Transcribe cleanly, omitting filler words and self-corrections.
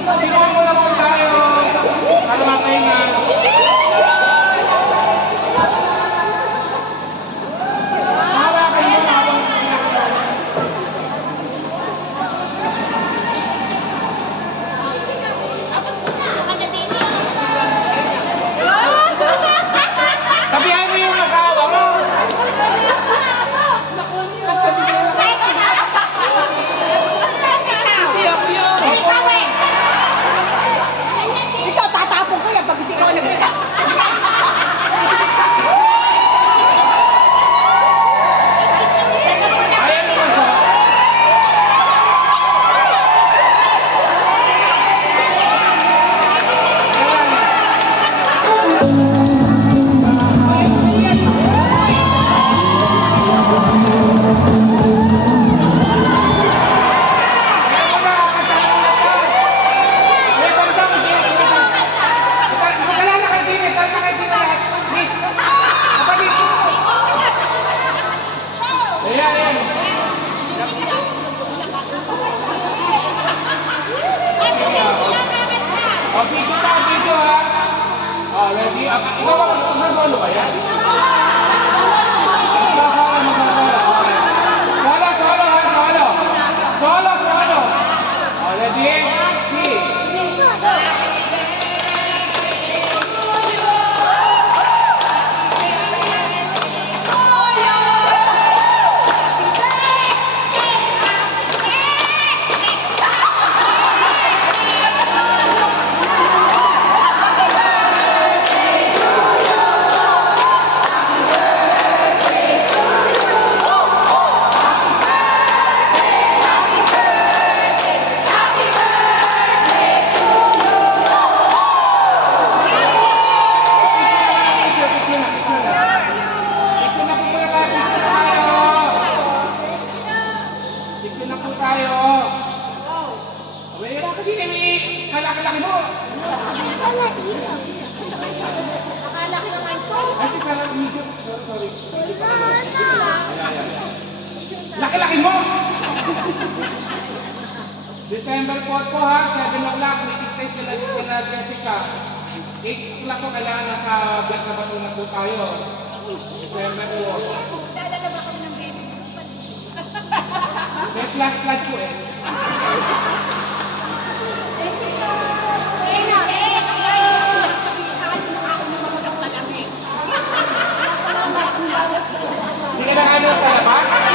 Tingnan mo na po tayo. Para mapahinga. Hawakan mo na habang pinakita. Tabihan mo yung asawa mo. Ikaw, tatapon ko yan pag hindi ko nabisa. Ayaw mo ba? Video ha, video ha. Ready? Ikaw mag-solo ba yan? Solo ha, solo. Solo. Ready? See. Kalaki mo! Akala ko naman po. Ay, parang medyo. Sorry. Laki-laki mo! December 4 po ha, 7 o'clock, meeting place kila Jessica. 8 o'clock po kailangan nasa Black na Bato na po tayo. December 4. Dadala ba kami ng baby? May flash po eh.